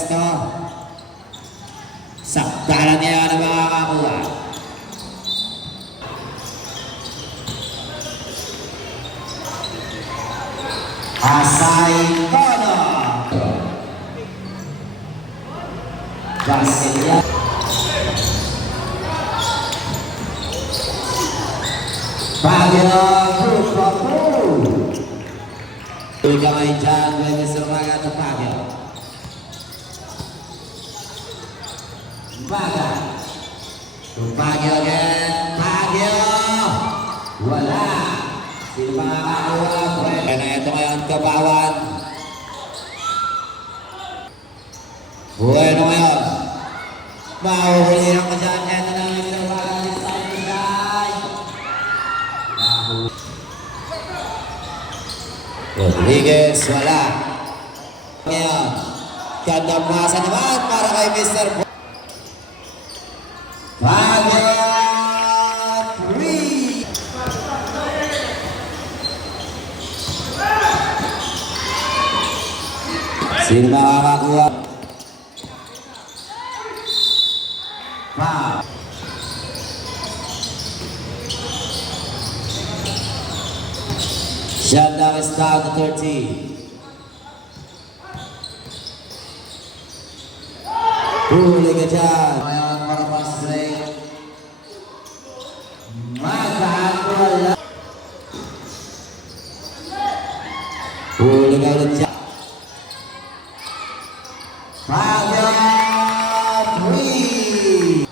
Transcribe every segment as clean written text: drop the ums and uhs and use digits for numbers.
pwesto. Sakdalan niya na makakakuha. Asay Tono. Basilya. Baguio Grupo. Tuloy kamay dyan, Mr. Maga at Baguio. Baga. Baguio again. Baguio. Wala. Sino makakakuha? Kaya na ito ngayon, Kapawan. Bueno ngayon. Mahuhulihan ka dyan. Ito na yung Mr. Maga at Rodriguez, wala. Ngayon, kadamasa naman para kay Mr. Baguio 3. Sino makakakuha? Wow. Shutdown is down to 13. Huli ka dyan. Ngayon para pa straight. Magkakawala. Huli ka ulit dyan. Baguio 3.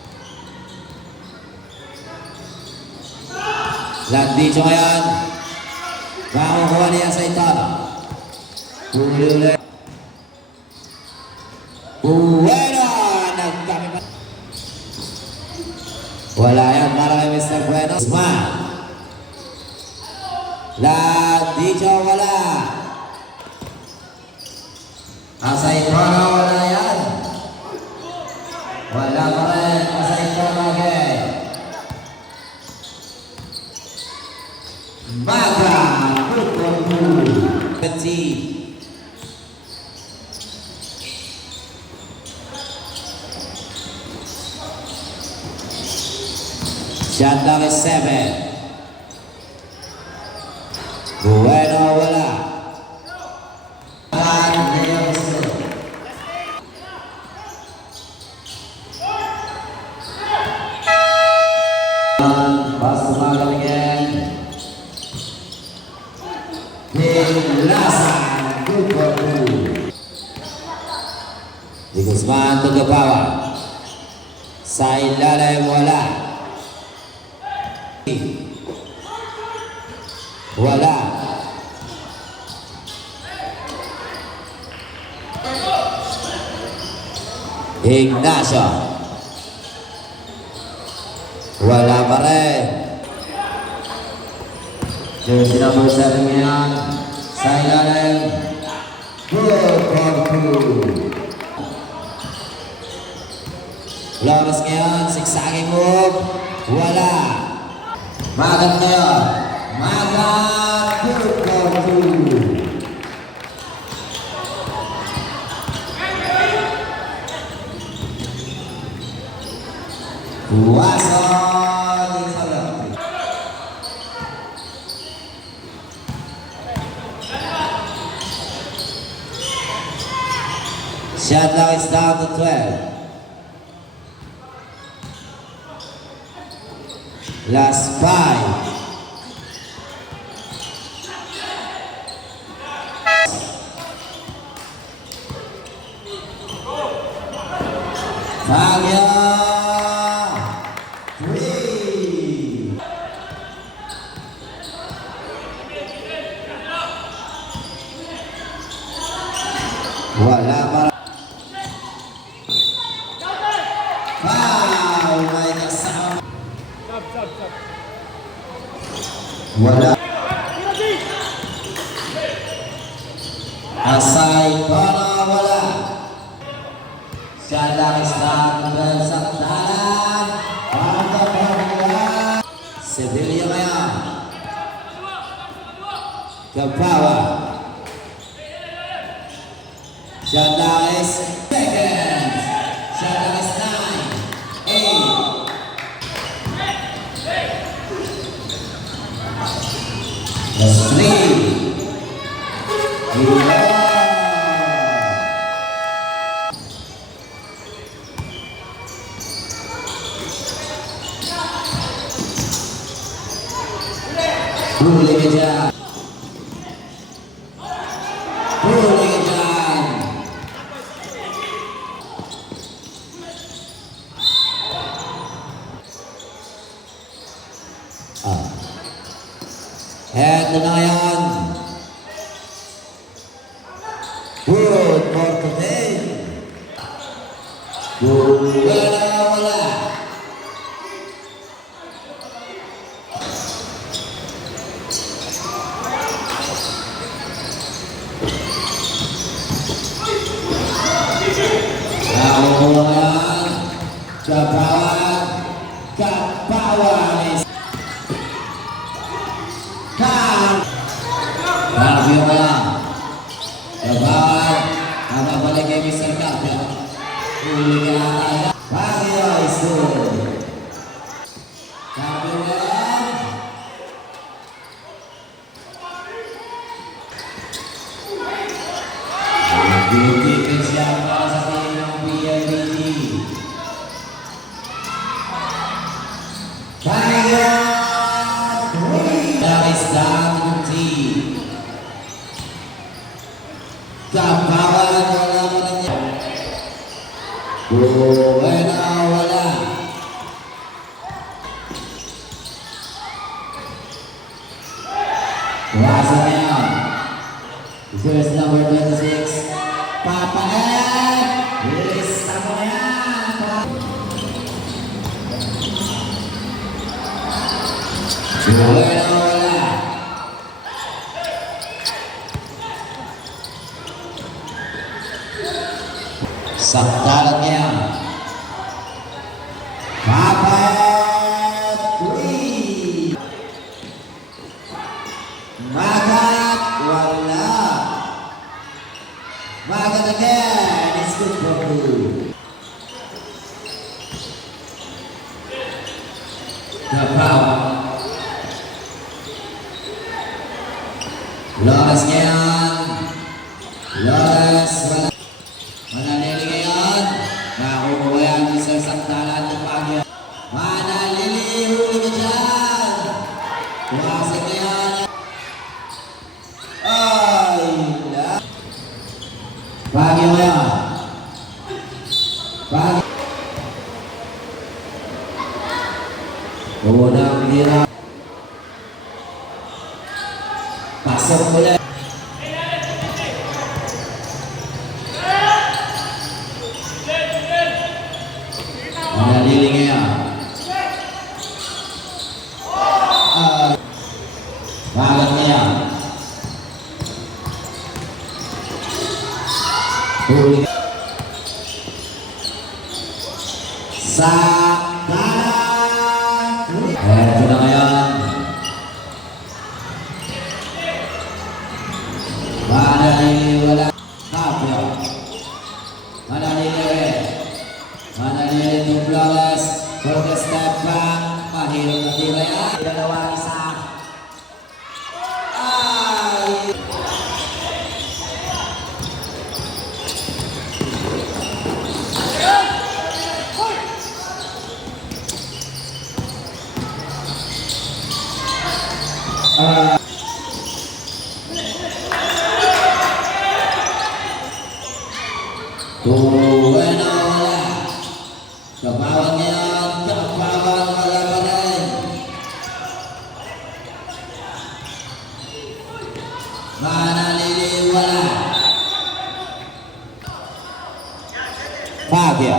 Landicho ngayon. Makukuha niya sa ito. Huli ulit. Bueno! Nagkami pa. Wala yan para kay Mr. Bueno. Smart. Landicho wala. Asa ito na wala yan. Wala pa rin. Asa ito na again. Baga. Shutdown is 7. Bueno wala. Basta magaling. Lasan, Grupo 2. Di Guzman to the power. Sa ilalim wala. Wala. Ignacio. Wala pa rin. Jersey number 7 yan. Sa ilalim. Grupo 2. Flores ngayon. Sigsaging move. Wala. Magat ngayon. Magat Grupo 2. Wason Isabel. Shutdown is down to 12. Last 5. Baguio 3. Wala para. Wow, may kasama. Wala. Asay para wala. Siya lang isang sakdalan. Sevilla ngayon. Kapawa. Siya lang is Bago ngayon. Kapawan. Kapawan. Bago ngayon. Kapawan. Nakabalik kay Mr. Kapya. Huli ka natin. Bago is good. Bago ngayon. Good defense yan para sa team ng PLDT. Kaya! That is down to the team. Kapawan, wala mo na niya. Buena, wala. Wasan niya. First number 26. Papa Yes, tama na yan. Wala. Saktalan niya. Papa Magat, wala. Magat again. It's good for you. The power. Lawrence ngayon. Lawrence, wala. Manalili ngayon. Nakukuha yan sa saktalan ng Baguio. Manalili, huli ka dyan. Kumasin ngayon. Baguio ngayon. Baguio. Unang hira. Pasok ulit. Manalili ngayon. Bagat ngayon. Huli. Saktalan. Ito na ngayon. Manalili, wala. Kapya. Manalili rin. Manalili to Flawless. For the step back. Mahirap na tira yan. Dalawa isa. Buena, wala. Kapawan ngayon. Kapawan, wala pa rin. Manalili, wala. Baguio.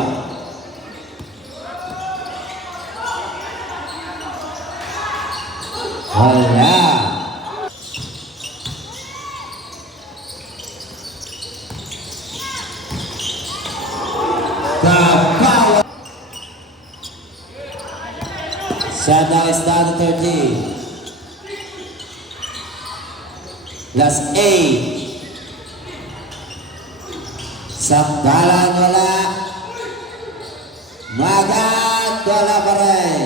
Wala. Kapawan. Shutdown is down to 13. Last 8. Saktalan, wala. Magat, wala pa rin.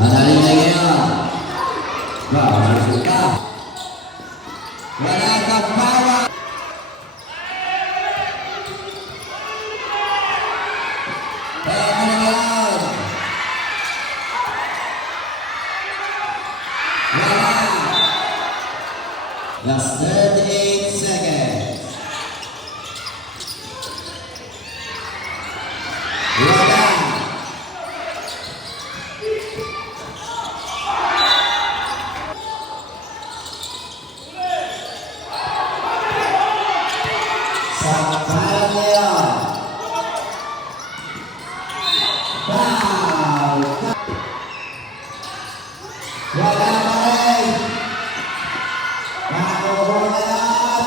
Manalili ngayon. Suka. Wala Kapawan. Pwede na ngayon. Wala. Last 38 seconds. Wala. Saktalan ngayon. Wow! Wala pa rin. Nakukuha na yan.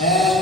And